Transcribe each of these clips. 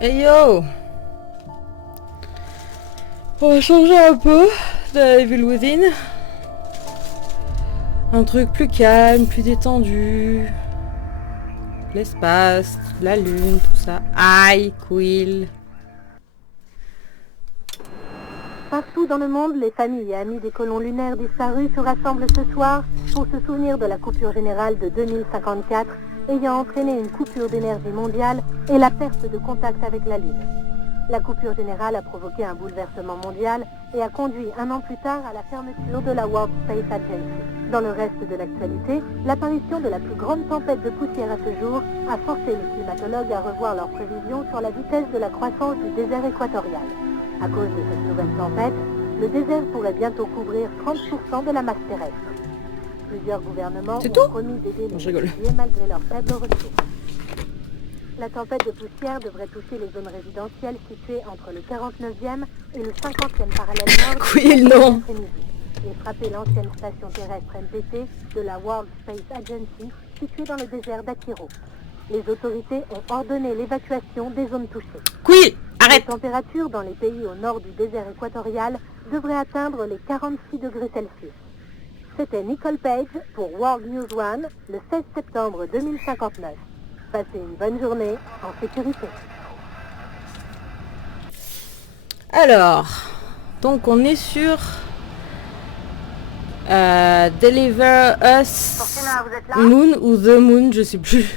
Hey yo! On va changer un peu de Evil Within. Un truc plus calme, plus détendu. L'espace, la lune, tout ça. Aïe, Quill. Partout dans le monde, les familles et amis des colons lunaires disparus se rassemblent ce soir pour se souvenir de la coupure générale de 2054, ayant entraîné une coupure d'énergie mondiale et la perte de contact avec la Lune. La coupure générale a provoqué un bouleversement mondial et a conduit un an plus tard à la fermeture de la World Space Agency. Dans le reste de l'actualité, l'apparition de la plus grande tempête de poussière à ce jour a forcé les climatologues à revoir leurs prévisions sur la vitesse de la croissance du désert équatorial. À cause de cette nouvelle tempête, le désert pourrait bientôt couvrir 30% de la masse terrestre. Plusieurs gouvernements ont promis d'aider les réfugiés malgré leurs faibles ressources. La tempête de poussière devrait toucher les zones résidentielles situées entre le 49e et le 50e parallèle nord Quill, non. et frapper l'ancienne station terrestre MPT de la World Space Agency située dans le désert d'Akiro. Les autorités ont ordonné l'évacuation des zones touchées. Quill, arrête! Les températures dans les pays au nord du désert équatorial devraient atteindre les 46 degrés Celsius. C'était Nicole Page pour World News One le 16 septembre 2059. Passez une bonne journée en sécurité. Alors, donc on est sur Deliver Us Fortuna, vous êtes là? Moon ou The Moon, je sais plus.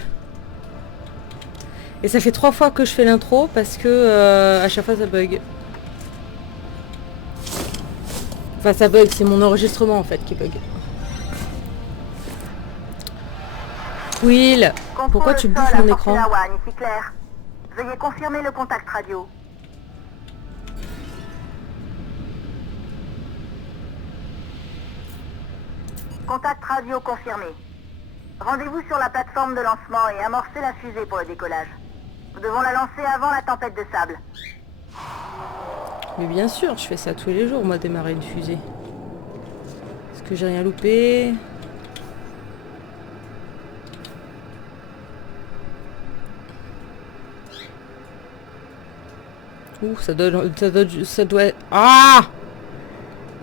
Et ça fait 3 fois que je fais l'intro parce que à chaque fois ça bug. Enfin ça bug, c'est mon enregistrement en fait qui bug. Will, pourquoi tu bouffes mon écran? One, ici Claire. Veuillez confirmer le contact radio. Contact radio confirmé. Rendez-vous sur la plateforme de lancement et amorcez la fusée pour le décollage. Nous devons la lancer avant la tempête de sable. Mais bien sûr, je fais ça tous les jours, moi, démarrer une fusée. Est-ce que j'ai rien loupé? Ouh, ça doit être... Ah!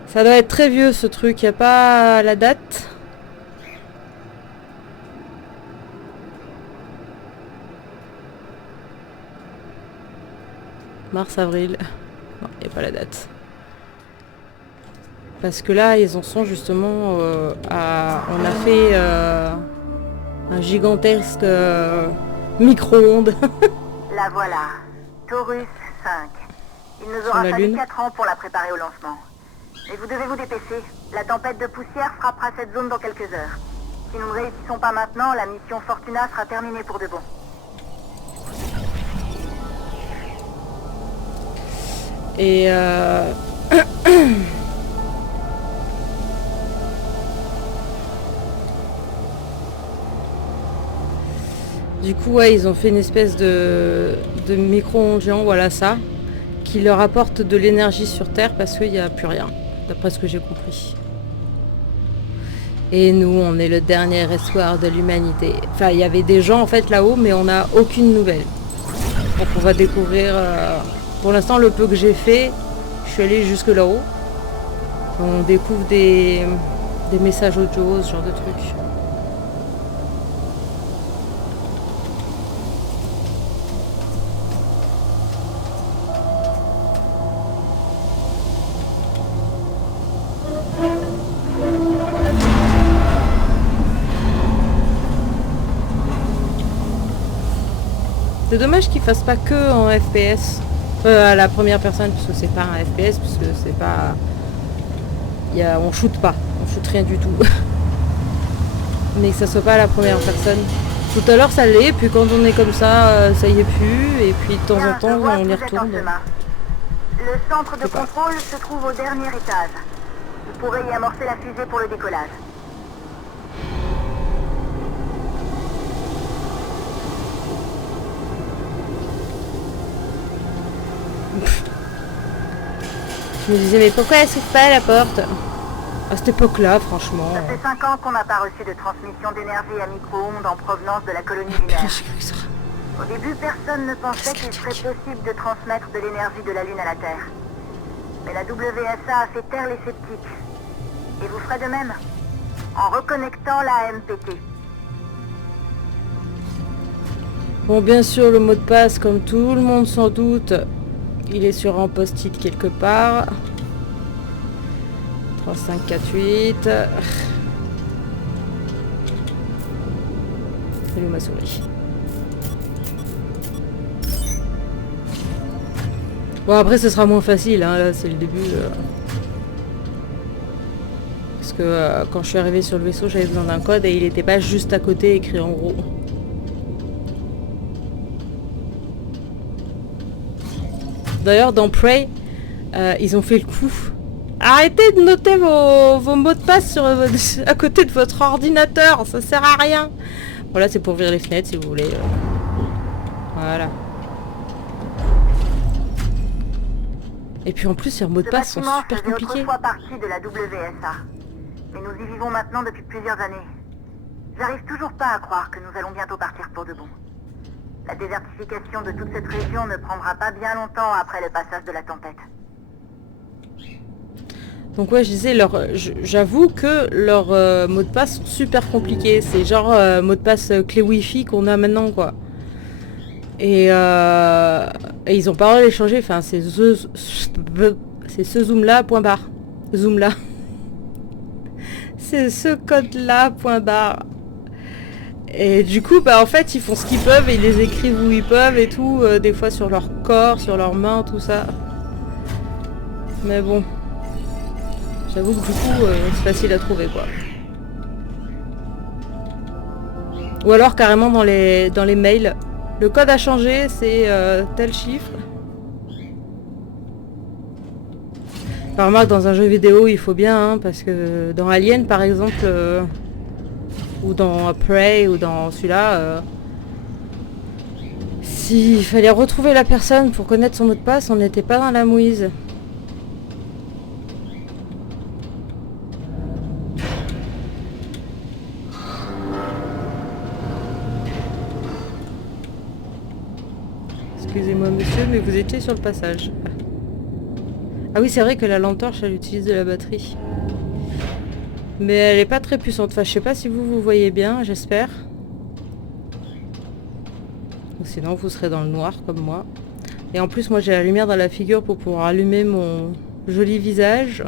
Ça doit être très vieux, ce truc. Il n'y a pas la date. Mars, avril. Non, il n'y a pas la date. Parce que là, ils en sont justement à... On a fait un gigantesque micro-ondes. La voilà. Taurus 5. Il nous aura fallu 4 ans pour la préparer au lancement. Mais vous devez vous dépêcher. La tempête de poussière frappera cette zone dans quelques heures. Si nous ne réussissons pas maintenant, la mission Fortuna sera terminée pour de bon. Et du coup, ouais, ils ont fait une espèce de micro-ondes géant, voilà ça, qui leur apporte de l'énergie sur Terre parce qu'il n'y a plus rien, d'après ce que j'ai compris. Et nous, on est le dernier espoir de l'humanité. Enfin, il y avait des gens en fait là-haut, mais on n'a aucune nouvelle. Donc on va découvrir... Pour l'instant, le peu que j'ai fait, je suis allée jusque là-haut. On découvre des messages audio, ce genre de trucs. C'est dommage qu'ils fassent pas que en FPS. À la première personne, parce que c'est pas un FPS, parce que c'est pas... On shoot pas, on shoot rien du tout. Mais que ça soit pas à la première personne. Tout à l'heure ça l'est, puis quand on est comme ça, ça y est plus, et puis de temps en temps on y retourne. Le centre de contrôle se trouve au dernier étage. Vous pourrez y amorcer la fusée pour le décollage. Je me disais, mais pourquoi elle s'ouvre pas la porte? À cette époque-là, franchement. Ça fait 5 ans qu'on n'a pas reçu de transmission d'énergie à micro-ondes en provenance de la colonie Putain, lunaire. j'ai cru que ça... Au début, personne ne pensait qu'il serait possible de transmettre de l'énergie de la Lune à la Terre. Mais la WSA a fait taire les sceptiques. Et vous ferez de même, en reconnectant la MPT. Bon, bien sûr, le mot de passe, comme tout le monde sans doute, il est sur un post-it quelque part. 3548. C'est où ma souris? Bon, après, ce sera moins facile, hein, là, c'est le début. Parce que quand je suis arrivée sur le vaisseau, j'avais besoin d'un code et il n'était pas juste à côté écrit en gros. D'ailleurs, dans Prey, ils ont fait le coup. Arrêtez de noter vos mots de passe à côté de votre ordinateur, ça sert à rien. Voilà, c'est pour ouvrir les fenêtres si vous voulez. Voilà. Et puis en plus, leurs mots de passe sont super compliqués. Ce bâtiment faisait autrefois partie de la WSA. Mais nous y vivons maintenant depuis plusieurs années. J'arrive toujours pas à croire que nous allons bientôt partir pour de bon. La désertification de toute cette région ne prendra pas bien longtemps après le passage de la tempête. Donc ouais, je disais, j'avoue que leurs mots de passe sont super compliqués. C'est genre mot de passe clé Wi-Fi qu'on a maintenant, quoi. Et ils ont pas le droit de les changer. Enfin, c'est ce zoom là, point barre. Zoom là. C'est ce code là, point barre. Et du coup, bah en fait, ils font ce qu'ils peuvent et ils les écrivent où ils peuvent et tout. Des fois sur leur corps, sur leurs mains, tout ça. Mais bon. J'avoue que du coup, c'est facile à trouver, quoi. Ou alors carrément dans les mails. Le code a changé, c'est tel chiffre. Enfin, remarque, dans un jeu vidéo, il faut bien, hein, parce que dans Alien, par exemple, ou dans Prey, ou dans celui-là, s'il fallait retrouver la personne pour connaître son mot de passe, on n'était pas dans la mouise. Excusez-moi monsieur, mais vous étiez sur le passage. Ah oui, c'est vrai que la lampe torche, elle utilise de la batterie. Mais elle est pas très puissante. Enfin, je sais pas si vous voyez bien, j'espère. Ou sinon, vous serez dans le noir comme moi. Et en plus, moi, j'ai la lumière dans la figure pour pouvoir allumer mon joli visage.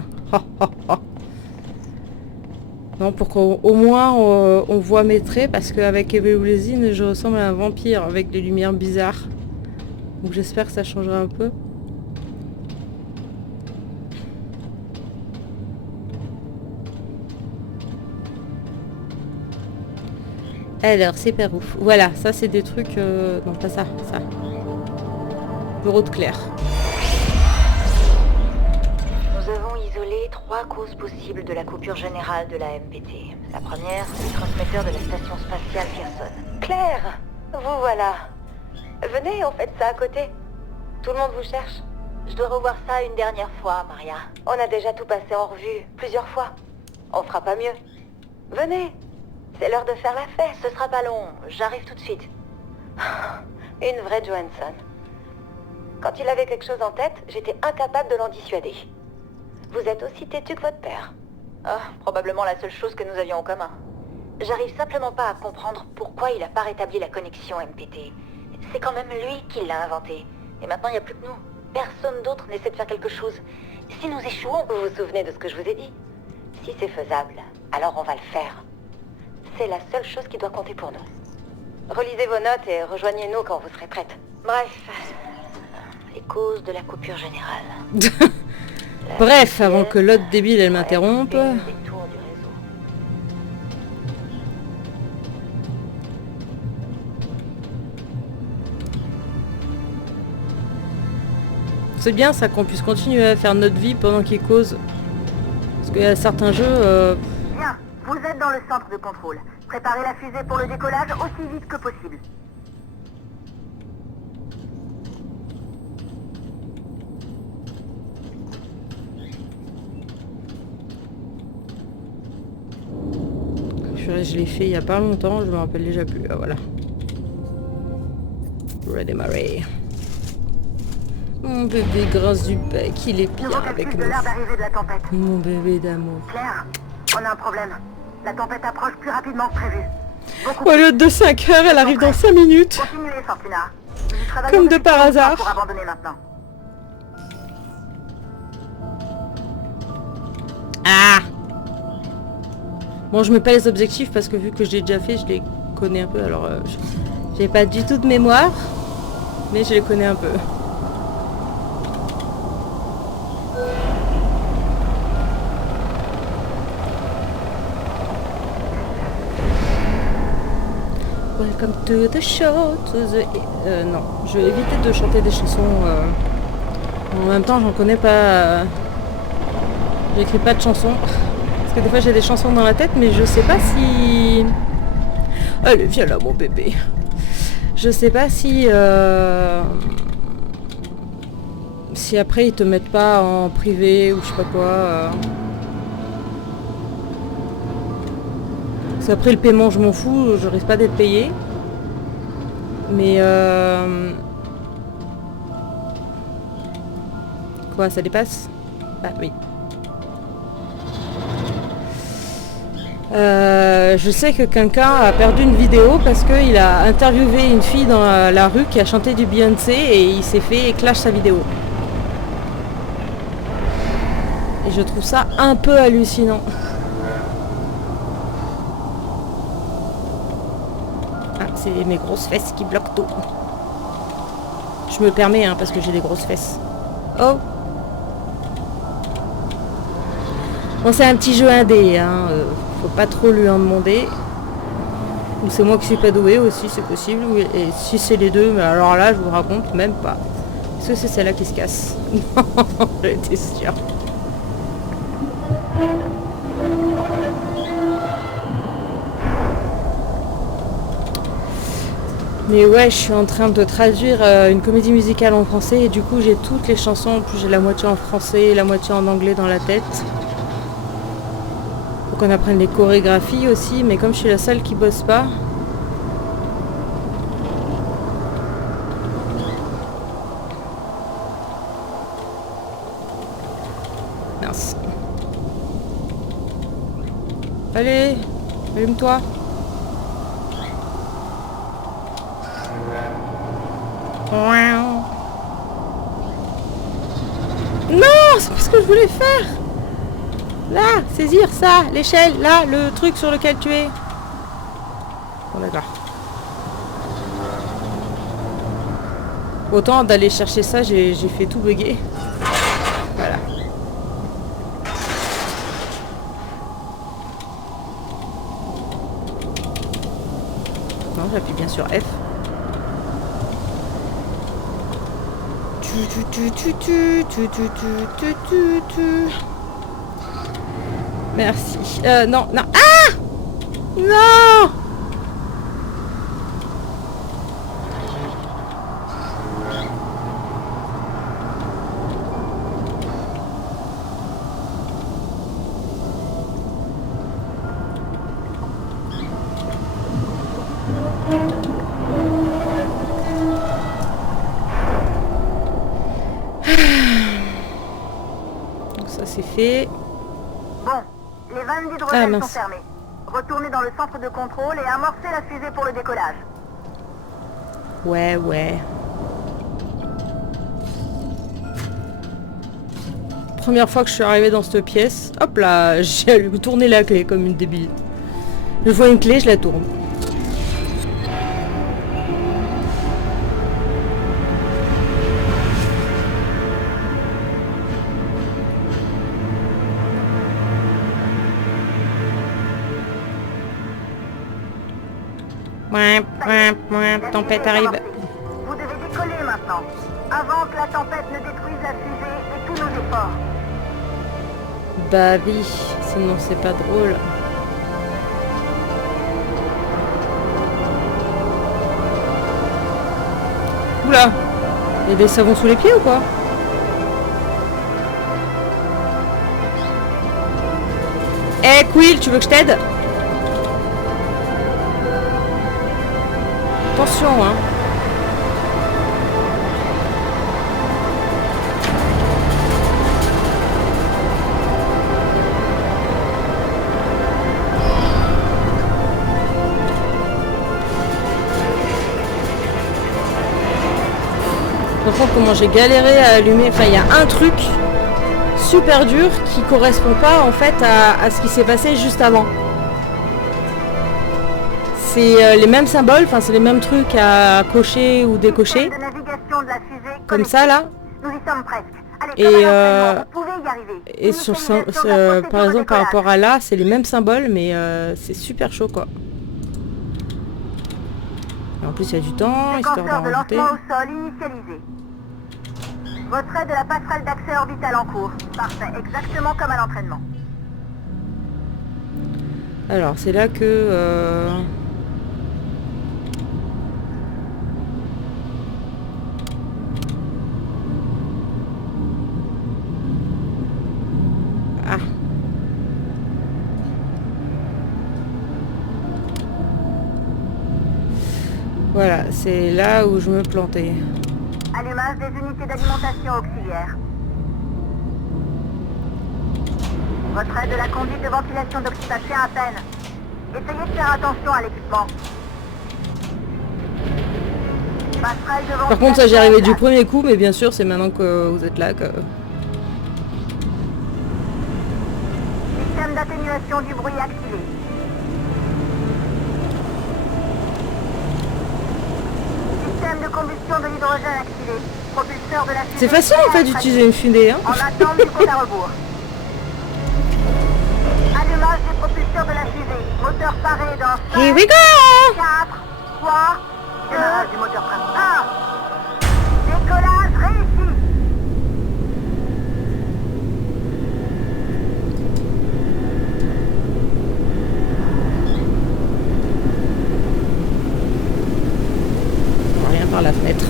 Non, pour qu'au moins on voit mes traits, parce qu'avec Evelyn, je ressemble à un vampire avec des lumières bizarres. Donc j'espère que ça changera un peu. Alors, c'est pas ouf. Voilà, ça c'est des trucs... Non, pas ça, ça. Bureau de Claire. Nous avons isolé 3 causes possibles de la coupure générale de la MPT. La première, c'est le transmetteur de la station spatiale Pearson. Claire, vous voilà. Venez, on fait ça à côté. Tout le monde vous cherche. Je dois revoir ça une dernière fois, Maria. On a déjà tout passé en revue, plusieurs fois. On fera pas mieux. Venez. C'est l'heure de faire la fête. Ce sera pas long. J'arrive tout de suite. Une vraie Johansson. Quand il avait quelque chose en tête, j'étais incapable de l'en dissuader. Vous êtes aussi têtu que votre père. Ah, probablement la seule chose que nous avions en commun. J'arrive simplement pas à comprendre pourquoi il a pas rétabli la connexion MPT. C'est quand même lui qui l'a inventé. Et maintenant, il n'y a plus que nous. Personne d'autre n'essaie de faire quelque chose. Si nous échouons, vous vous souvenez de ce que je vous ai dit? Si c'est faisable, alors on va le faire. C'est la seule chose qui doit compter pour nous. Relisez vos notes et rejoignez-nous quand vous serez prête. Bref, les causes de la coupure générale. Bref, avant que l'autre débile, elle m'interrompe. C'est bien ça qu'on puisse continuer à faire notre vie pendant qu'ils causent. Parce qu'il y a certains jeux... Bien, vous êtes dans le centre de contrôle. Préparez la fusée pour le décollage aussi vite que possible. Je l'ai fait il y a pas longtemps, je me rappelle déjà plus. Ah voilà. Redémarrer. Mon bébé grince du bec, il est bien avec nous. d'arrivée de la tempête. Mon bébé d'amour. Claire, on a un problème. La tempête approche plus rapidement que prévu. Au lieu de 5 heures, elle arrive dans 5 minutes. Continuez, Fortuna. Nous travaillons Comme de depuis par longtemps hasard. pour abandonner maintenant. Ah! Bon, je mets pas les objectifs parce que vu que je l'ai déjà fait, je les connais un peu. Alors, j'ai pas du tout de mémoire, mais je les connais un peu. Welcome to the show, to the... non, je vais éviter de chanter des chansons. En même temps, j'en connais pas... J'écris pas de chansons. Parce que des fois, j'ai des chansons dans la tête, mais je sais pas si... Allez, viens là, mon bébé. Je sais pas si... Si après, ils te mettent pas en privé ou je sais pas quoi. Parce qu'après, le paiement, je m'en fous. Je risque pas d'être payé. Mais... Quoi, ça dépasse? Ah oui. Je sais que quelqu'un a perdu une vidéo parce qu'il a interviewé une fille dans la rue qui a chanté du Beyoncé et il s'est fait clash sa vidéo. Et je trouve ça un peu hallucinant. Ah, c'est mes grosses fesses qui bloquent tout. Je me permets parce que j'ai des grosses fesses. Oh! Bon, c'est un petit jeu indé, faut pas trop lui en demander. Ou c'est moi qui suis pas douée aussi, c'est possible. Et si c'est les deux, mais alors là, je vous raconte même pas. Est-ce que c'est celle-là qui se casse? Non, j'étais sûre. Mais ouais, je suis en train de traduire une comédie musicale en français et du coup j'ai toutes les chansons, en plus j'ai la moitié en français et la moitié en anglais dans la tête. Faut qu'on apprenne les chorégraphies aussi, mais comme je suis la seule qui bosse pas... Mince. Allez, allume-toi. Non, c'est pas ce que je voulais faire. Là, saisir ça, l'échelle, là, le truc sur lequel tu es. Bon, d'accord. Autant d'aller chercher ça, j'ai fait tout bugger. Voilà. Non, j'appuie bien sur F. Merci. Non, non. Ah! Non! Donc ça c'est fait. Bon, les vannes d'hydrogène sont fermées. Retournez dans le centre de contrôle et amorcez la fusée pour le décollage. Ouais, ouais. Première fois que je suis arrivée dans cette pièce, hop là, j'ai tourné la clé comme une débile. Je vois une clé, je la tourne. Tempête arrive. Vous devez décoller maintenant, avant que la tempête ne détruise la fusée et tous nos efforts. Bah oui, sinon c'est pas drôle. Oula, il y a des savons sous les pieds ou quoi? Eh Quill, tu veux que je t'aide? attention, hein. Par contre, comment j'ai galéré à allumer. Enfin, il y a un truc super dur qui correspond pas en fait à ce qui s'est passé juste avant. C'est les mêmes symboles, enfin c'est les mêmes trucs à cocher ou décocher. De navigation de la fusée Comme ça là. Nous y sommes presque. Allez, Et, comme à l'entraînement, vous pouvez y arriver. Et sur, Initialisation de la procédure par de exemple par décollage. rapport à là, c'est les mêmes symboles mais c'est super chaud quoi. Et en plus il y a du temps, histoire Séquenceur d'en de rajouter. lancement au sol initialisé. Retrait de la passerelle d'accès orbitale en cours. Parfait, exactement comme à l'entraînement. Alors c'est là que... Ah. Voilà, c'est là où je me plantais. Allumage des unités d'alimentation auxiliaires. Retrait de la conduite de ventilation d'oxypatien à peine. Essayez de faire attention à l'équipement. Passerelle de Par contre ça j'y ventilation arrivé en du place. premier coup, mais bien sûr c'est maintenant que vous êtes là que... Système d'atténuation du bruit activé. Système de combustion de l'hydrogène activé. Propulseur de la fusée. C'est facile en fait d'utiliser une fusée, hein. En attente du compte à rebours. Allumage des propulseurs de la fusée. Moteur paré dans 5, Here we go! 4, 3, 2, démarrage du moteur principal. 1. Décollage réussi. On voit rien par la fenêtre.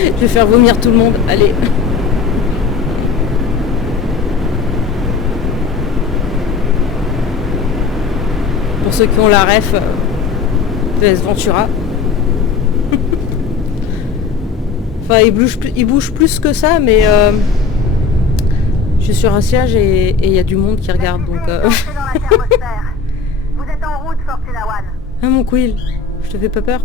Je vais faire vomir tout le monde, allez. Pour ceux qui ont la ref PS Ventura. Enfin, il bouge plus que ça, mais je suis sur un siège et il y a du monde qui regarde, donc... La fusée est entrée dans la thermosphère. Vous êtes en route, Fortuna One. Ah mon Quill, je te fais pas peur?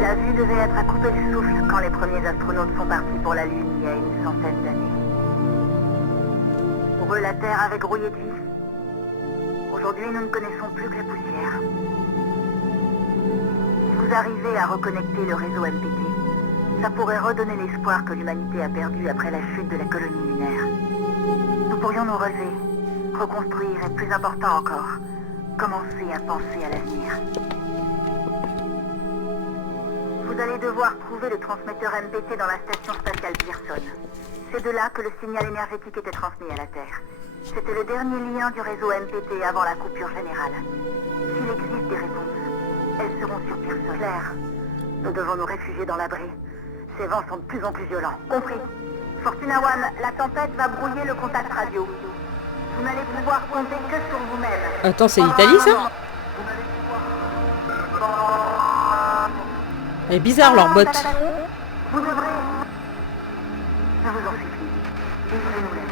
La vue devait être à couper le souffle quand les premiers astronautes sont partis pour la Lune il y a une centaine d'années. Pour eux, la Terre avait grouillé de vie. Aujourd'hui, nous ne connaissons plus que la poussière. Si vous arrivez à reconnecter le réseau MPT, ça pourrait redonner l'espoir que l'humanité a perdu après la chute de la colonie lunaire. Nous pourrions nous relever, reconstruire et, plus important encore, commencer à penser à l'avenir. Vous allez devoir trouver le transmetteur MPT dans la station spatiale Pearson. C'est de là que le signal énergétique était transmis à la Terre. C'était le dernier lien du réseau MPT avant la coupure générale. S'il existe des réponses, elles seront sur Pearson. Claire, nous devons nous réfugier dans l'abri. Ces vents sont de plus en plus violents. Compris. Fortuna One, la tempête va brouiller le contact radio. Vous n'allez pouvoir compter que sur vous-même. Attends, c'est l'Italie ça? Elle est bizarre leur botte. Vous devrez... Je vous en supplie. Livrez-nous la vie.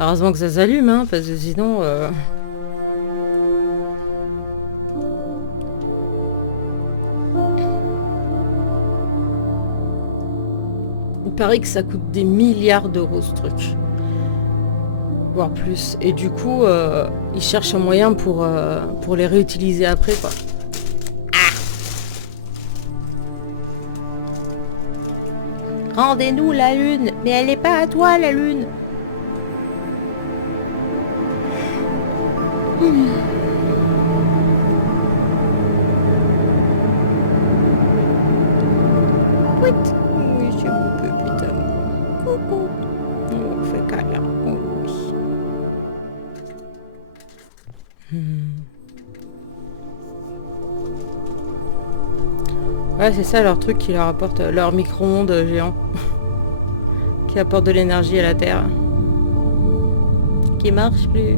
Heureusement que ça s'allume, hein, parce que sinon... Il paraît que ça coûte des milliards d'euros ce truc. voire plus. Et du coup, ils cherchent un moyen pour les réutiliser après, quoi. Rendez-nous la lune, mais elle n'est pas à toi, la lune. Oui, c'est mon petit amour. Coucou. On fait câlin. Oh, oui. Ouais, c'est ça leur truc qui leur apporte leur micro-ondes géant. Qui apporte de l'énergie à la Terre. Qui marche plus.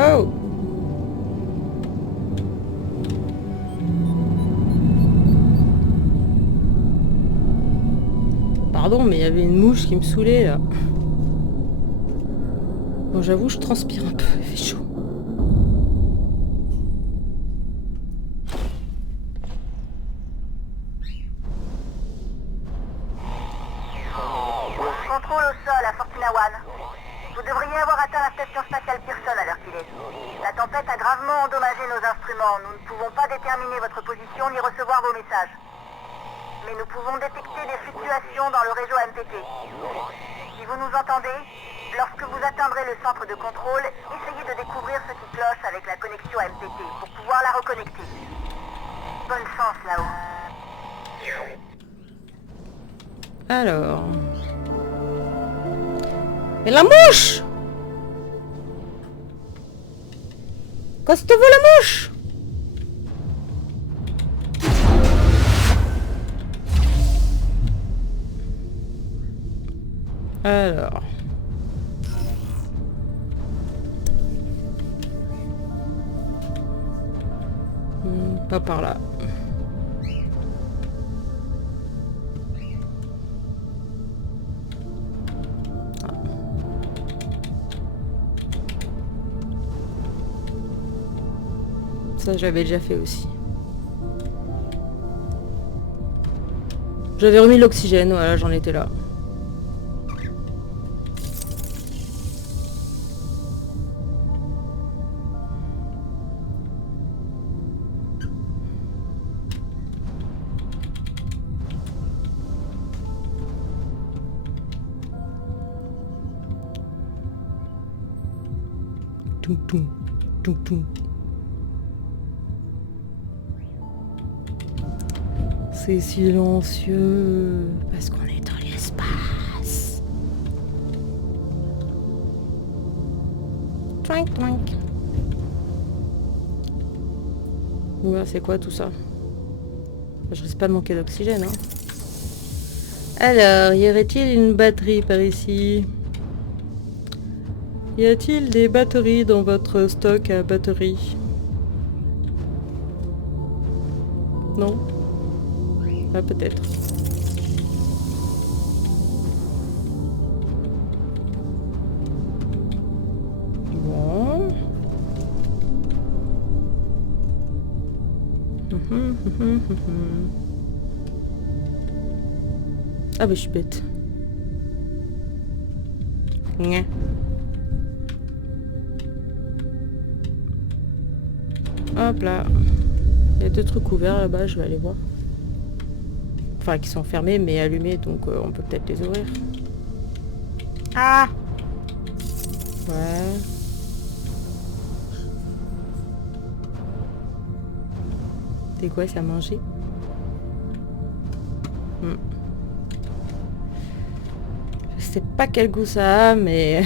Oh! Pardon, mais il y avait une mouche qui me saoulait là. Bon, j'avoue, je transpire un peu, il fait chaud. Contrôle au sol à Fortuna One. Vous devriez avoir atteint la station spatiale Pearson à l'heure qu'il est. La tempête a gravement endommagé nos instruments. Nous ne pouvons pas déterminer votre position ni recevoir vos messages. Mais nous pouvons détecter des fluctuations dans le réseau MPT. Si vous nous entendez, lorsque vous atteindrez le centre de contrôle, essayez de découvrir ce qui cloche avec la connexion MPT pour pouvoir la reconnecter. Bonne chance là-haut. Alors... Mais la mouche! Qu'est-ce que tu veux, la mouche? Alors... pas par là. Ça, j'avais déjà fait aussi. J'avais remis l'oxygène, voilà, j'en étais là. Toum toum, toum toum. C'est silencieux parce qu'on est dans l'espace. Twink twink. Ouais, c'est quoi tout ça? Je risque pas de manquer d'oxygène, hein. Alors, y aurait-il une batterie par ici? Y a-t-il des batteries dans votre stock à batterie? Non? Ah, peut-être. Bon. Ah bah je suis bête. Nya. Hop là. Il y a deux trucs ouverts là-bas, je vais aller voir. Enfin, qui sont fermés mais allumés, donc on peut peut-être les ouvrir. Ah! Ouais. C'est quoi, ça à manger? Je sais pas quel goût ça a, mais...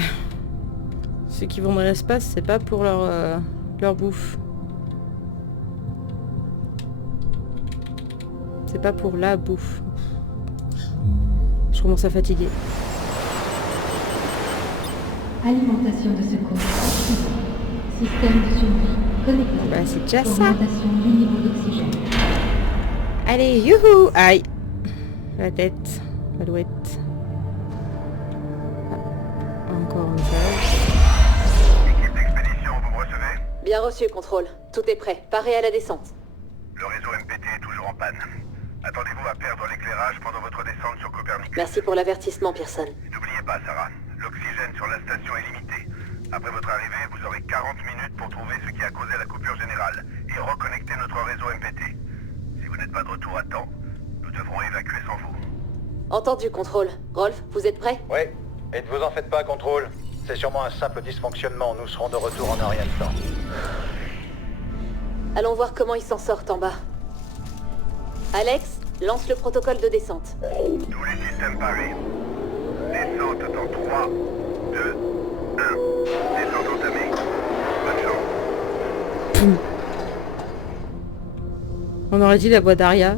Ceux qui vont dans l'espace, c'est pas pour leur bouffe. C'est pas pour la bouffe. Je commence à fatiguer. Alimentation de secours. Système de survie connecté. Bah c'est déjà ça. Augmentation du niveau d'oxygène. Allez, youhou! Aïe! La tête. Alouette. Ah, encore un message. Équipe d'expédition, vous me recevez? Bien reçu, contrôle. Tout est prêt. Paré à la descente. Le réseau MPT est toujours en panne. Attendez-vous à perdre l'éclairage pendant votre descente sur Copernicus. Merci pour l'avertissement, Pearson. N'oubliez pas, Sarah, l'oxygène sur la station est limité. Après votre arrivée, vous aurez 40 minutes pour trouver ce qui a causé la coupure générale et reconnecter notre réseau MPT. Si vous n'êtes pas de retour à temps, nous devrons évacuer sans vous. Entendu, contrôle. Rolf, vous êtes prêt? Oui, et ne vous en faites pas, contrôle. C'est sûrement un simple dysfonctionnement. Nous serons de retour en un rien de temps. Allons voir comment ils s'en sortent en bas. Alex, lance le protocole de descente. Tous les systèmes parés. Descente dans 3, 2, 1. Descente entamée. Bonne chance. On aurait dit la voix d'Arya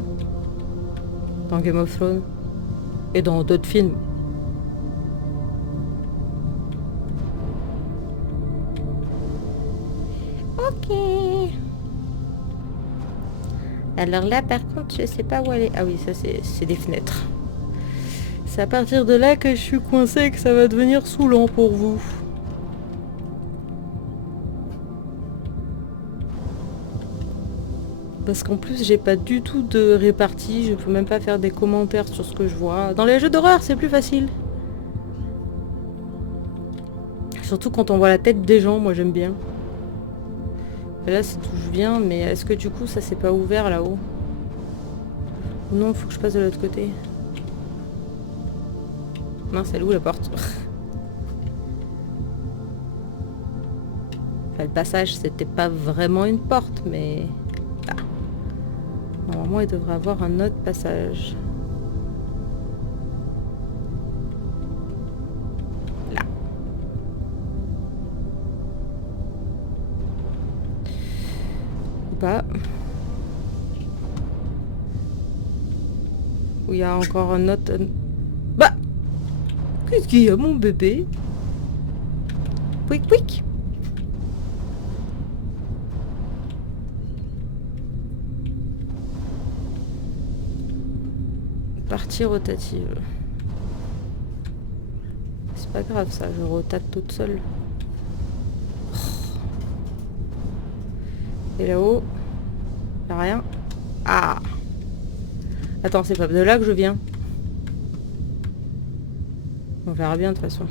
dans Game of Thrones et dans d'autres films. Ok. Alors là par contre je sais pas où aller. Ah oui ça c'est des fenêtres. C'est à partir de là que je suis coincée et que ça va devenir saoulant pour vous. Parce qu'en plus j'ai pas du tout de répartie, je peux même pas faire des commentaires sur ce que je vois. Dans les jeux d'horreur c'est plus facile. Surtout quand on voit la tête des gens, moi j'aime bien. Et là c'est d'où je viens, mais est-ce que du coup ça s'est pas ouvert là-haut? Non, faut que je passe de l'autre côté. Mince, elle est où la porte? Enfin, le passage c'était pas vraiment une porte, mais... Ah. Normalement il devrait avoir un autre passage. Là. Ou pas. Où il y a encore un autre... Bah! Qu'est-ce qu'il y a mon bébé? Pouic pouic! Partie rotative. C'est pas grave ça, je rotate toute seule. Et là-haut, y'a rien. Ah! Attends, c'est pas de là que je viens. On verra bien de toute façon.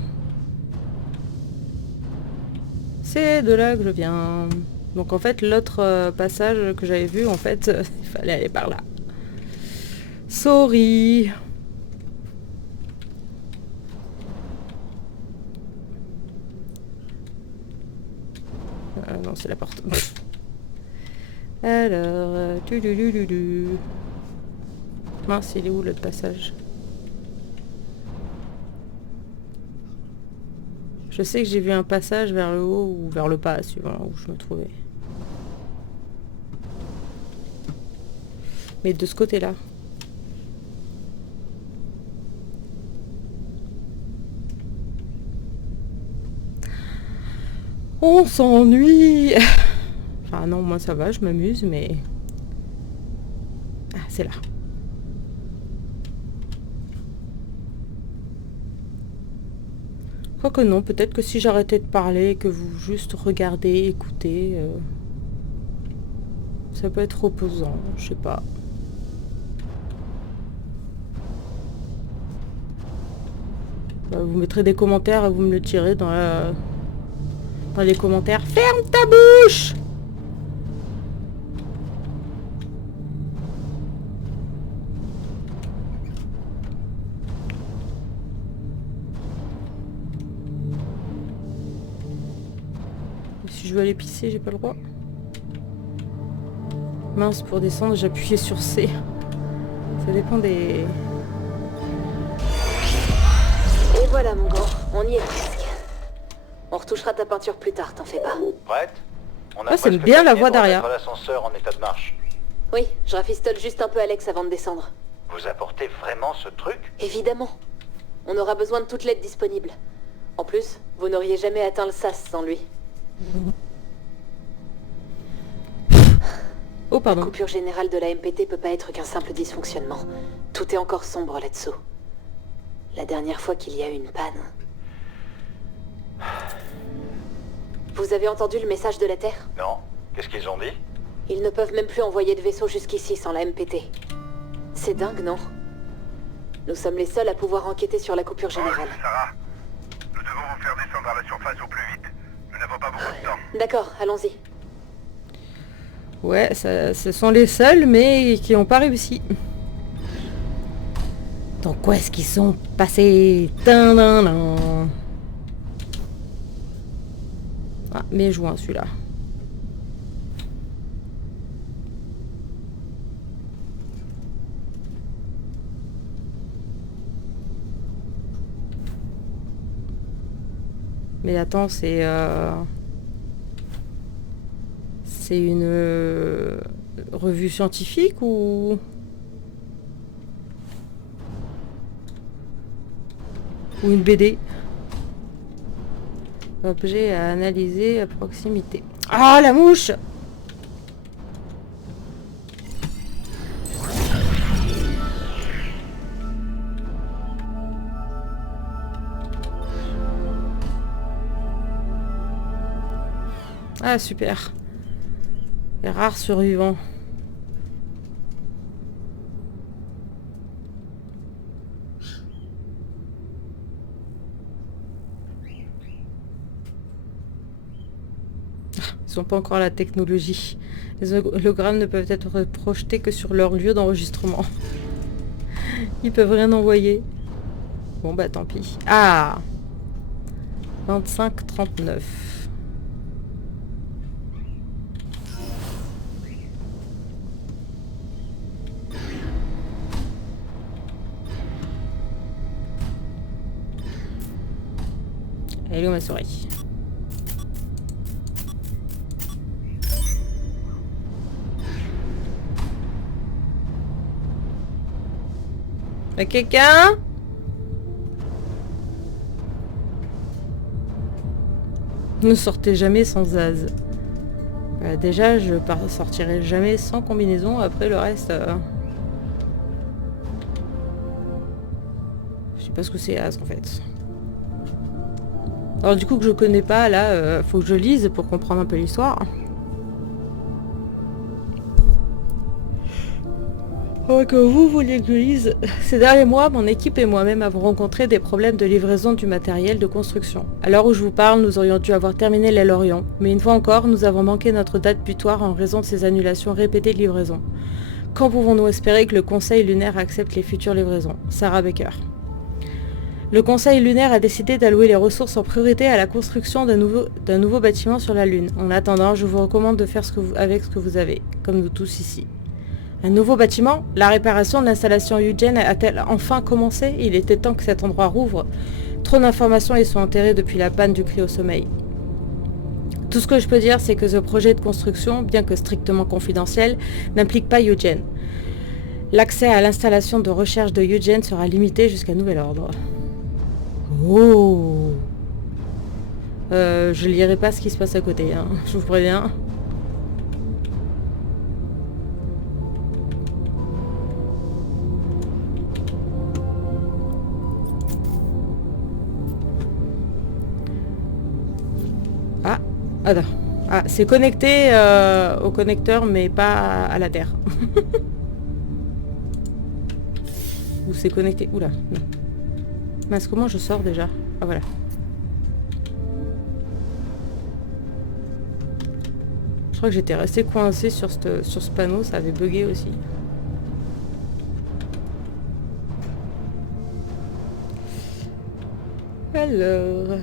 C'est de là que je viens. Donc en fait, l'autre passage que j'avais vu, en fait, il fallait aller par là. Sorry. Non, c'est la porte. Alors, mince, il est où l'autre passage? Je sais que j'ai vu un passage vers le haut ou vers le bas, suivant où je me trouvais. Mais de ce côté-là. On s'ennuie. Enfin non, moi ça va, je m'amuse, mais... Ah, c'est là. Quoique non, peut-être que si j'arrêtais de parler et que vous juste regardez, écoutez, ça peut être reposant, je sais pas. Bah, vous mettrez des commentaires et vous me le tirez dans les commentaires. Ferme ta bouche! Si je veux aller pisser, j'ai pas le droit. Mince, pour descendre, j'appuyais sur C. Ça dépend des... Et voilà, mon grand. On y est presque. On retourne touchera ta peinture plus tard, t'en fais pas. Prête? On a Ah, c'est presque bien la terminé voix pour d'Aria. mettre l'ascenseur en état de marche. Oui, je rafistole juste un peu Alex avant de descendre. Vous apportez vraiment ce truc? Évidemment. On aura besoin de toute l'aide disponible. En plus, vous n'auriez jamais atteint le SAS sans lui. Oh, La pardon. coupure générale de la MPT peut pas être qu'un simple dysfonctionnement. Tout est encore sombre là-dessous. La dernière fois qu'il y a eu une panne... Vous avez entendu le message de la Terre? Non. Qu'est-ce qu'ils ont dit? Ils ne peuvent même plus envoyer de vaisseau jusqu'ici sans la MPT. C'est dingue, non? Nous sommes les seuls à pouvoir enquêter sur la coupure générale. Sarah, nous devons vous faire descendre à la surface au plus vite. Nous n'avons pas beaucoup de temps. D'accord, allons-y. Ouais, ce sont les seuls, mais qui n'ont pas réussi. Donc, où est-ce qu'ils sont passés? Tadadam. Ah, mais joint celui-là. Mais attends, c'est une revue scientifique ou une BD? Objet à analyser à proximité. Ah, la mouche! Ah, super. Les rares survivants. Ils n'ont pas encore la technologie. Les hologrammes ne peuvent être projetés que sur leur lieu d'enregistrement. Ils peuvent rien envoyer. Bon bah tant pis. Ah, 25-39. Elle est où ma souris? Y'a quelqu'un? Ne sortez jamais sans Zaz. Déjà, je sortirai jamais sans combinaison. Après, le reste... Je sais pas ce que c'est Az en fait. Alors du coup que je connais pas, là, faut que je lise pour comprendre un peu l'histoire. Oh, que vous vouliez que je lise. Ces derniers mois, mon équipe et moi-même avons rencontré des problèmes de livraison du matériel de construction. À l'heure où je vous parle, nous aurions dû avoir terminé l'aile Orion, mais une fois encore, nous avons manqué notre date butoir en raison de ces annulations répétées de livraison. Quand pouvons-nous espérer que le Conseil lunaire accepte les futures livraisons? Sarah Baker. Le Conseil lunaire a décidé d'allouer les ressources en priorité à la construction d'un nouveau bâtiment sur la Lune. En attendant, je vous recommande de faire avec ce que vous avez, comme nous tous ici. Un nouveau bâtiment? La réparation de l'installation Eugen a-t-elle enfin commencé? Il était temps que cet endroit rouvre. Trop d'informations y sont enterrées depuis la panne du cryosommeil. Tout ce que je peux dire, c'est que ce projet de construction, bien que strictement confidentiel, n'implique pas Eugen. L'accès à l'installation de recherche de Eugen sera limité jusqu'à nouvel ordre. Oh, je lirai pas ce qui se passe à côté, hein, je vous préviens. Ah, attends. Ah, c'est connecté au connecteur, mais pas à la Terre. Ou c'est connecté... Oula, non. Mince, comment je sors déjà? Ah voilà. Je crois que j'étais resté coincé sur ce panneau, ça avait bugué aussi. Alors...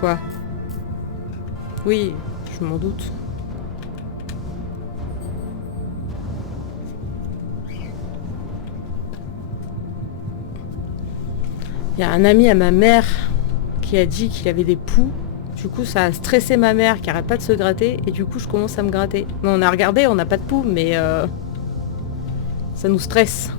Quoi? Oui, je m'en doute. Il y a un ami à ma mère qui a dit qu'il avait des poux. Du coup, ça a stressé ma mère qui arrête pas de se gratter. Et du coup, je commence à me gratter. Mais on a regardé, on n'a pas de poux, mais ça nous stresse.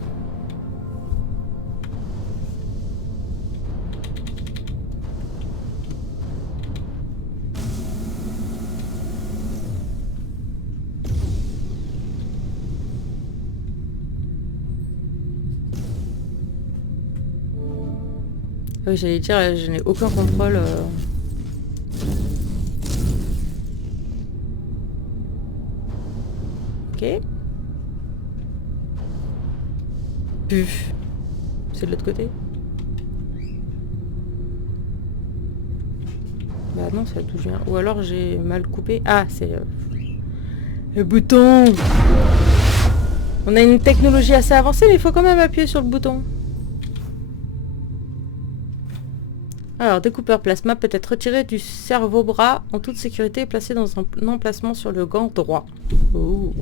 Oui, j'allais dire, je n'ai aucun contrôle. Ok. Puf. C'est de l'autre côté. Bah non, ça touche bien. Ou alors j'ai mal coupé. Ah, c'est le bouton. On a une technologie assez avancée, mais il faut quand même appuyer sur le bouton. Alors, découpeur plasma peut être retiré du cerveau-bras en toute sécurité et placé dans un emplacement sur le gant droit. Oh.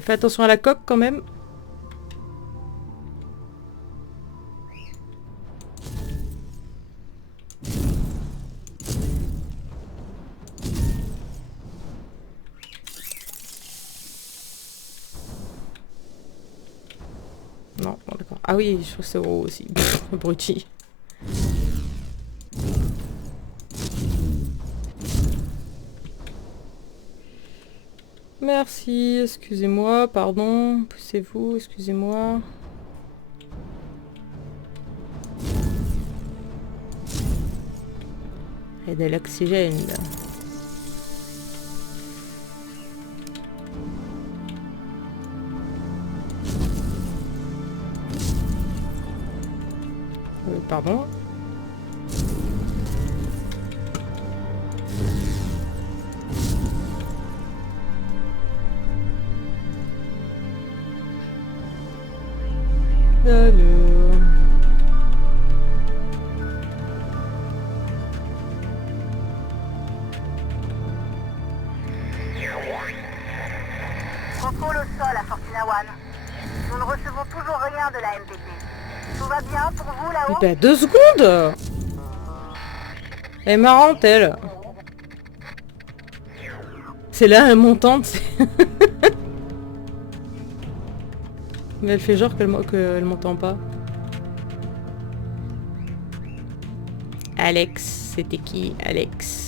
Fais attention à la coque quand même. Non, bon, d'accord. Ah oui, je trouve que c'est gros aussi. Pff, abruti. Merci, excusez-moi, pardon. Poussez-vous, excusez-moi. Et de l'oxygène. Pardon. Alors. Contrôle au sol à Fortuna One. Nous ne recevons toujours rien de la MPT. Tout va bien pour vous là-haut? Mais bah 2 secondes. Elle est marrante, elle. C'est là, elle montante. Mais elle fait genre qu'elle m'entend pas. Alex, c'était qui, Alex?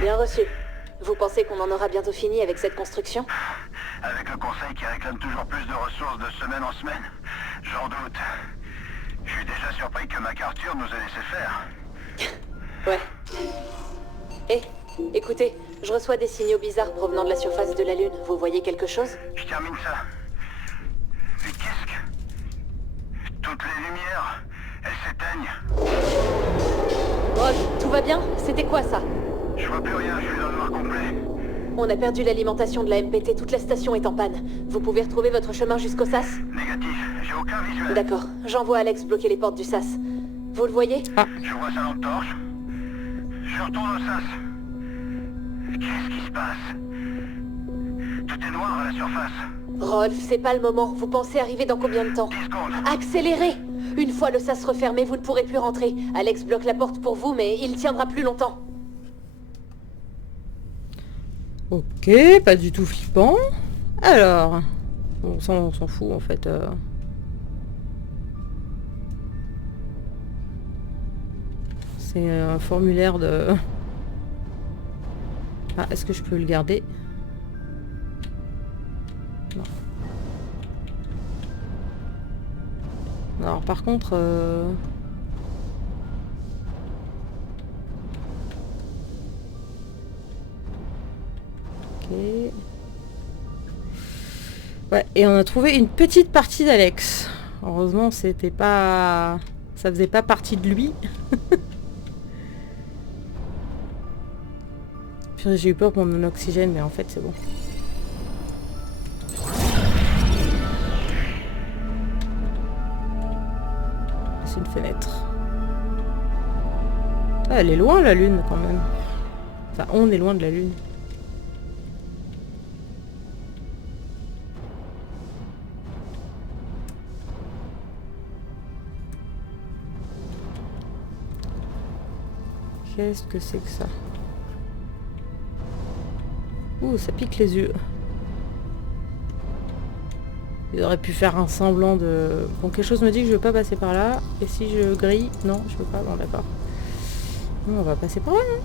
Bien reçu. Vous pensez qu'on en aura bientôt fini avec cette construction? Avec le conseil qui réclame toujours plus de ressources de semaine en semaine, j'en doute. Je suis déjà surpris que MacArthur nous ait laissé faire. Ouais. Écoutez, je reçois des signaux bizarres provenant de la surface de la Lune. Vous voyez quelque chose? Je termine ça. Mais qu'est-ce que... Toutes les lumières, elles s'éteignent. Oh, tout va bien? C'était quoi ça? Je vois plus rien, je suis dans le noir complet. On a perdu l'alimentation de la MPT, toute la station est en panne. Vous pouvez retrouver votre chemin jusqu'au SAS? Négatif, j'ai aucun visuel. D'accord, j'envoie Alex bloquer les portes du SAS. Vous le voyez? Je vois sa lampe torche. Je retourne au SAS. Qu'est-ce qui se passe? Tout est noir à la surface. Rolf, c'est pas le moment. Vous pensez arriver dans combien de temps? 10 secondes. Accélérez! Une fois le SAS refermé, vous ne pourrez plus rentrer. Alex bloque la porte pour vous, mais il tiendra plus longtemps. Ok, pas du tout flippant. Alors... Bon, ça on s'en fout en fait. C'est un formulaire de... Ah, est-ce que je peux le garder? Non. Alors par contre... Ok. Ouais, et on a trouvé une petite partie d'Alex. Heureusement, c'était pas... Ça faisait pas partie de lui. J'ai eu peur pour mon oxygène, mais en fait c'est bon. C'est une fenêtre. Ah, elle est loin la lune quand même. Enfin, on est loin de la lune. Qu'est-ce que c'est que ça? Ouh, ça pique les yeux. Ils auraient pu faire un semblant de... Bon, quelque chose me dit que je ne veux pas passer par là. Et si je grille? Non, je veux pas. Bon, d'accord. On va passer par là, hein.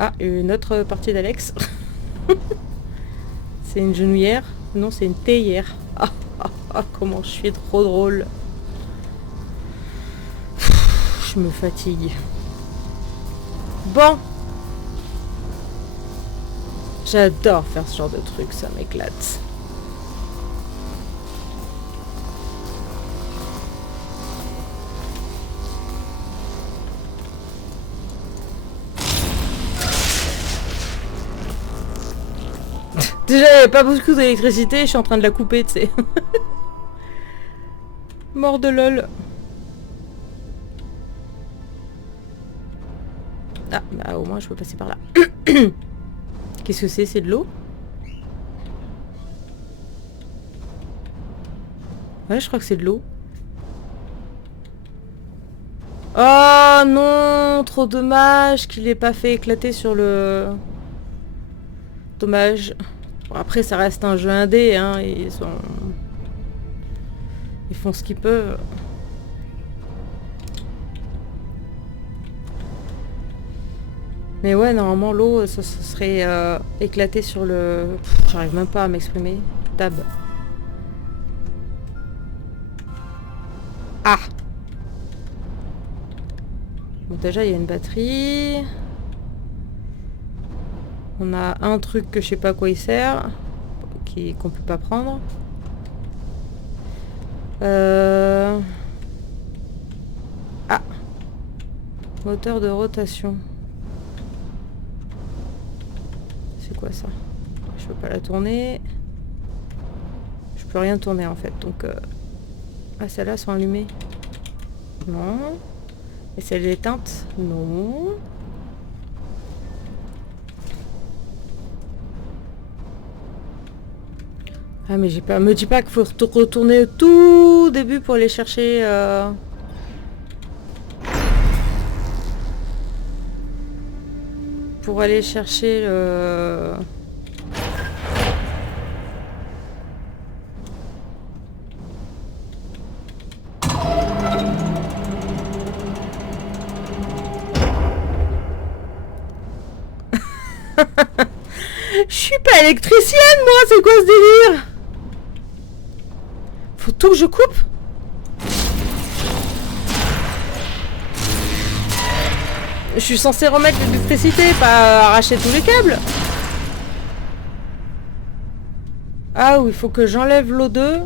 Ah, une autre partie d'Alex. C'est une genouillère. Non, c'est une théière. Ah, ah, ah, comment je suis trop drôle. Je me fatigue. Bon. J'adore faire ce genre de truc, ça m'éclate. Déjà, il n'y avait pas beaucoup d'électricité, je suis en train de la couper, tu sais. Mort de lol. Ah, bah au moins je peux passer par là. Qu'est-ce que c'est? C'est de l'eau? Ouais, je crois que c'est de l'eau. Oh non, trop dommage qu'il n'ait pas fait éclater sur le... Dommage. Bon, après, ça reste un jeu indé, hein. Ils font ce qu'ils peuvent. Mais ouais, normalement, l'eau, ça serait éclaté sur le... J'arrive même pas à m'exprimer. Tab. Ah! Bon, déjà, il y a une batterie. On a un truc que je sais pas à quoi il sert. Qu'on peut pas prendre. Ah! Moteur de rotation. C'est quoi ça? Je peux pas la tourner. Je peux rien tourner en fait. Donc... Ah, celles-là sont allumées. Non. Et celle éteinte? Non. Ah mais j'ai pas... Me dis pas qu'il faut retourner au tout début pour aller chercher... Pour aller chercher le... Je suis pas électricienne moi, c'est quoi ce délire? Faut tout que je coupe? Je suis censée remettre l'électricité, pas arracher tous les câbles. Ah oui, il faut que j'enlève l'O2.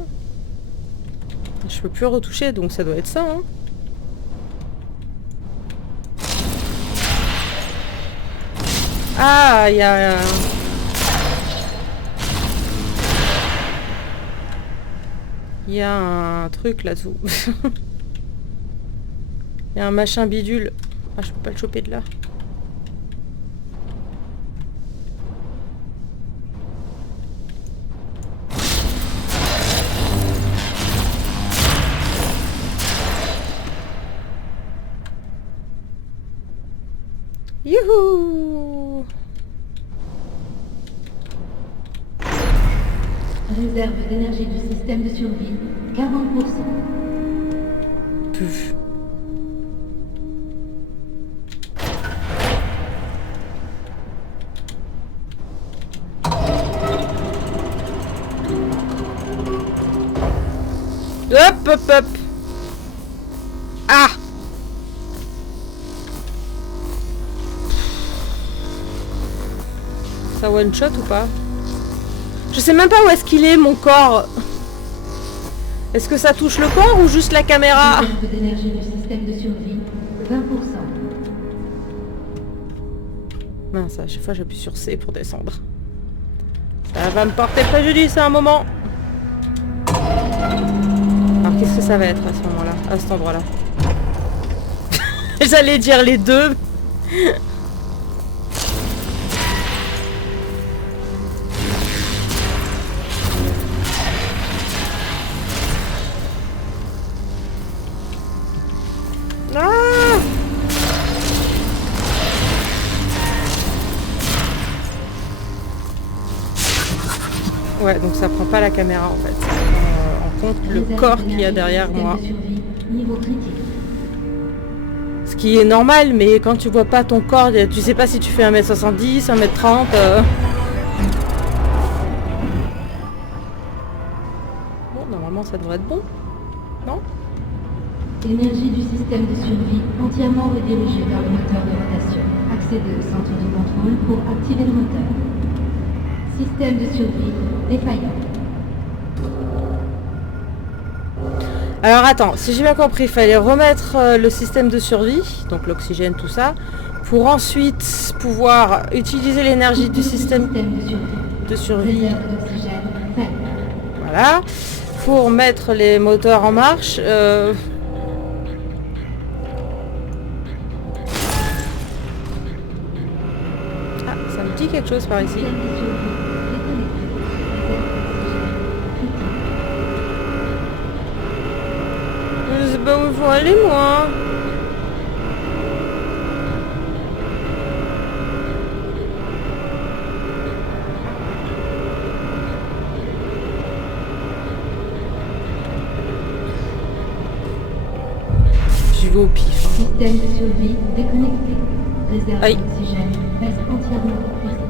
Je peux plus retoucher, donc ça doit être ça, hein. Ah, il y a... Il y a un truc là-dessous. Il y a un machin bidule. Ah, je peux pas le choper de là. Youhou! Réserve d'énergie du système de survie, 40%. Puf. Hop, hop, hop. Ah! Ça one shot ou pas? Je sais même pas où est-ce qu'il est mon corps. Est-ce que ça touche le corps ou juste la caméra? Réserve d'énergie du système de survie, 20%. Mince, à chaque fois j'appuie sur C pour descendre. Ça va me porter préjudice à un moment. Alors qu'est-ce que ça va être à ce moment-là, à cet endroit-là? J'allais dire les deux. Ah! Ouais, donc ça prend pas la caméra en fait. Ça prend en compte le Réserve corps qu'il y a d'énergie derrière du système moi. de survie, niveau critique. Ce qui est normal, mais quand tu vois pas ton corps, tu sais pas si tu fais 1m70, 1m30. Bon, normalement ça devrait être bon. Non? Énergie du système de survie entièrement redirigée vers le moteur de rotation. Accédez au centre de contrôle pour activer le moteur. Système de survie défaillant. Alors attends, si j'ai bien compris, il fallait remettre le système de survie, donc l'oxygène, tout ça, pour ensuite pouvoir utiliser l'énergie du système de survie. Réserve d'oxygène faible. Voilà. Pour mettre les moteurs en marche. Ah, ça me dit quelque chose par ici. Système de survie déconnecté. Je sais pas où il faut aller, moi. J'y vais au pif. Système de survie déconnecté. Réserve Aïe. d'oxygène reste entièrement épuisée.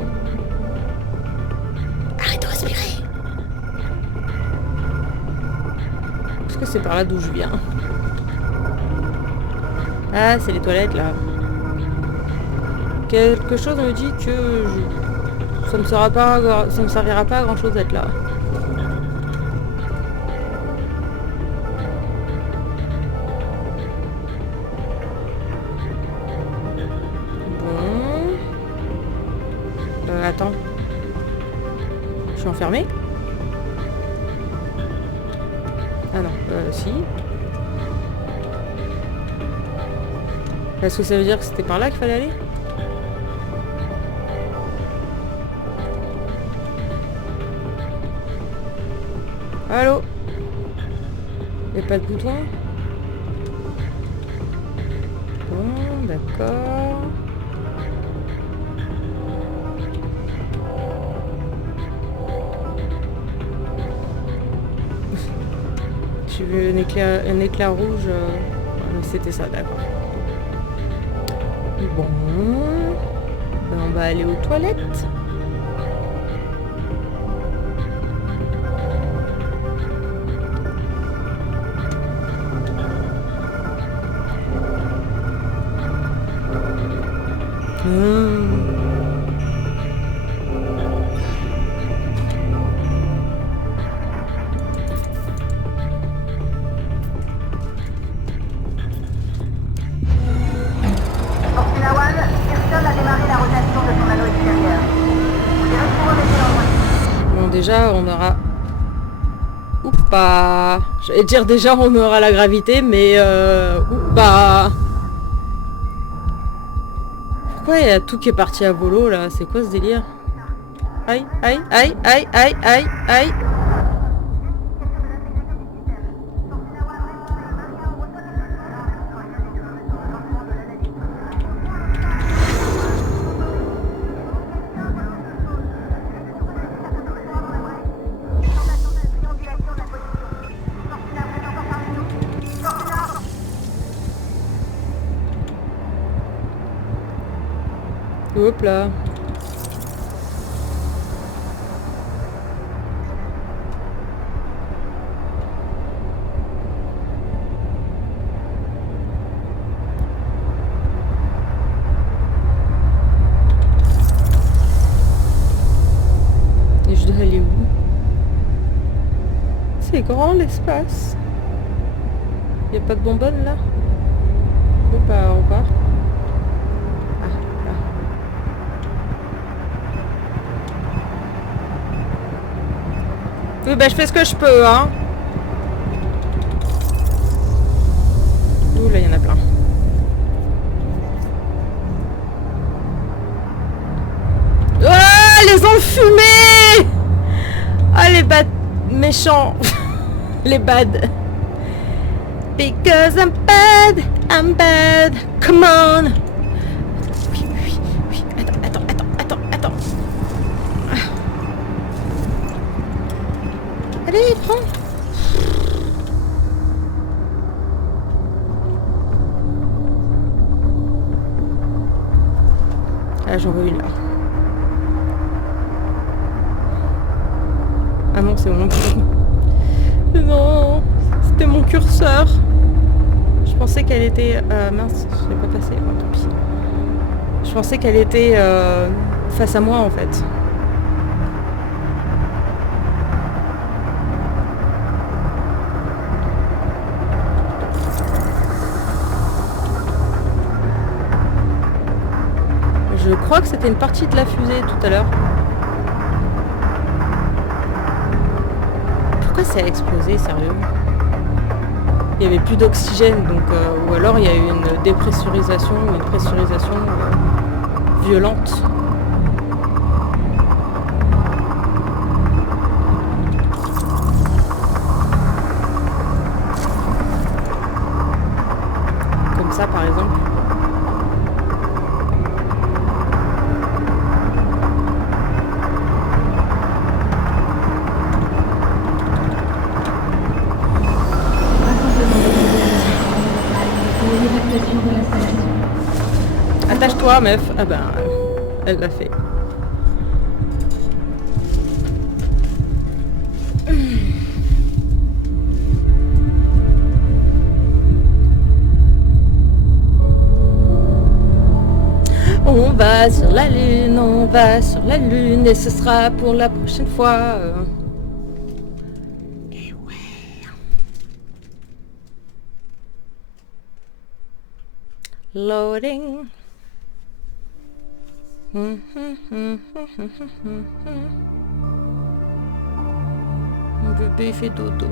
Arrête de respirer. Est-ce que c'est par là d'où je viens? Ah, c'est les toilettes, là. Quelque chose me dit que ça me servira pas à grand chose d'être là. Bon. Attends. Je suis enfermée? Ah non, si. Est-ce que ça veut dire que c'était par là qu'il fallait aller? Allô? Il n'y a pas de bouton? Bon, d'accord. J'ai vu un éclair rouge. C'était ça, d'accord. Bon. Ben, on va aller aux toilettes. Okinawan, Kirsten a démarré la rotation de son anneau extérieur. Les retours remettez en Bon, déjà, on aura... Oupa. J'allais dire déjà, on aura la gravité, mais... Oupa. Pourquoi il y a tout qui est parti à volo, là? C'est quoi ce délire? Aïe, aïe, aïe, aïe, aïe, aïe, aïe. Hop là. c'est grand l'espace. Y a pas de bonbonne là? Bon bah au revoir. Ah, là. Oui bah je fais ce que je peux hein. Ouh là il y en a plein. Oh les enfumés. Ah les bad méchants. Les bad. Because I'm bad, come on. Oui, oui, oui, attends. Allez, prends. Ah, j'en veux une là. Ah non, c'est mon curseur. Non, c'était mon curseur. Je pensais qu'elle était... mince, je l'ai pas passé. Oh, tant pis. Je pensais qu'elle était face à moi en fait. Je crois que c'était une partie de la fusée tout à l'heure. Pourquoi ça a explosé, sérieux? Il n'y avait plus d'oxygène, donc ou alors il y a eu une dépressurisation ou une pressurisation violente. Comme ça, par exemple. Attache-toi, meuf. Ah ben, elle l'a fait. On va sur la lune, on va sur la lune, et ce sera pour la prochaine fois. Et ouais. Loading. Mon bébé fait dodo.